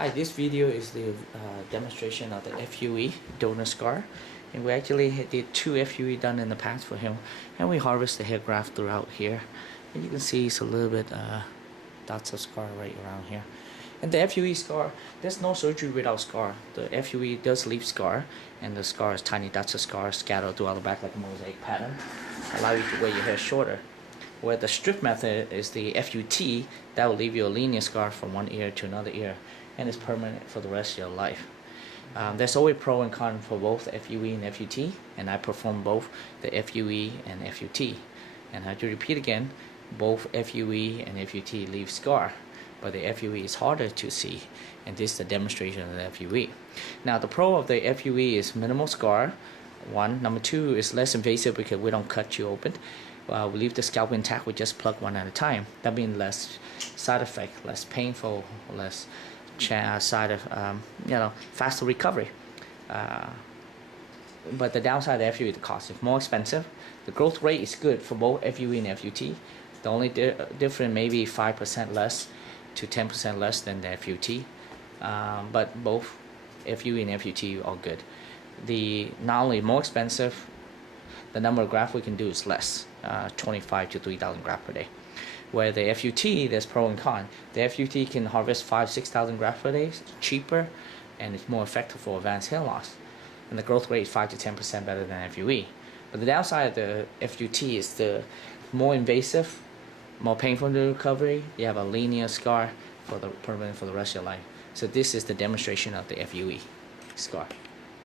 Hi, this video is the demonstration of the FUE donor scar, and we actually did 2 FUE done in the past for him, and we harvest the hair graft throughout here, and you can see it's a little bit dots of scar right around here. And the FUE scar, there's no surgery without scar. The FUE does leave scar, and the scar is tiny dots of scar scattered throughout the back like a mosaic pattern, allow you to wear your hair shorter. Where the strip method is the FUT, that will leave you a linear scar from one ear to another ear, and it's permanent for the rest of your life. There's always pro and con for both FUE and FUT, and I perform both the FUE and FUT. And I have to repeat again, both FUE and FUT leave scar, but the FUE is harder to see, and this is the demonstration of the FUE. Now the pro of the FUE is minimal scar, one. Number two is less invasive because we don't cut you open. We leave the scalp intact, we just plug one at a time. That means less side effect, less painful, less faster recovery. But the downside of FUE, the cost is more expensive. The growth rate is good for both FUE and FUT. The only difference maybe 5% less to 10% less than the FUT. But both FUE and FUT are good. Not only more expensive, the number of grafts we can do is less, 25 to 3,000 grafts per day. Where the FUT, there's pro and con. The FUT can harvest 6,000 grafts per day, it's cheaper, and it's more effective for advanced hair loss. And the growth rate is 5 to 10% better than FUE. But the downside of the FUT is the more invasive, more painful in the recovery. You have a linear scar for the permanent for the rest of your life. So this is the demonstration of the FUE scar.